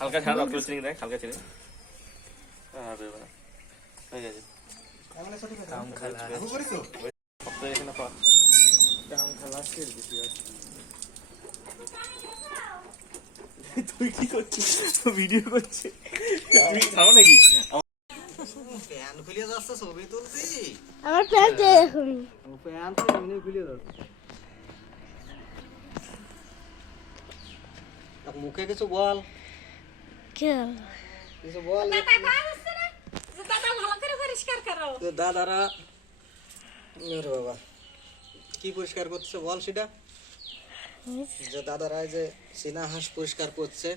হালকা ছাড়া আপনি চিনি দেখ হালকা ছেড়ে হয়ে গেছে কাম খালা এখানে পা কাম খালা শেষ দিছি তুই কি করছিস ভিডিও করছিস তুই খাও নাকি প্যান খুলে যাচ্ছে ছবি তুলছি আমার প্যান্ট এখন প্যান তো এমনি খুলে যাচ্ছে মুখে কিছু বল কিছু বল দাদারা বাবা কি পরিষ্কার করছে বল সেটা যে দাদারা যে চীনা হাঁস পরিষ্কার করছে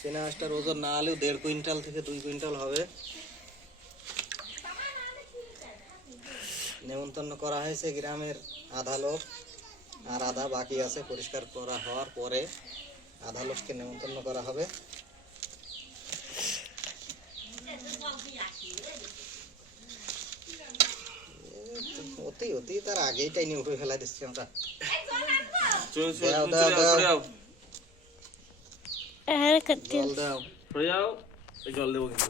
চীনা হাঁসটার ওজন না হলেও 1.5 কুইন্টাল থেকে 2 কুইন্টাল হবে নেমন্তন্ন করা হয়েছে গ্রামের আধা লোক আর আধা বাকি আছে পরিষ্কার করা হওয়ার পরে আধা লোককে নেমন্তন্ন করা হবে অতি অতি তার আগেই টাইনি উপরে ফেলা দিচ্ছি আমরা জল দাও জল দেবো কিন্তু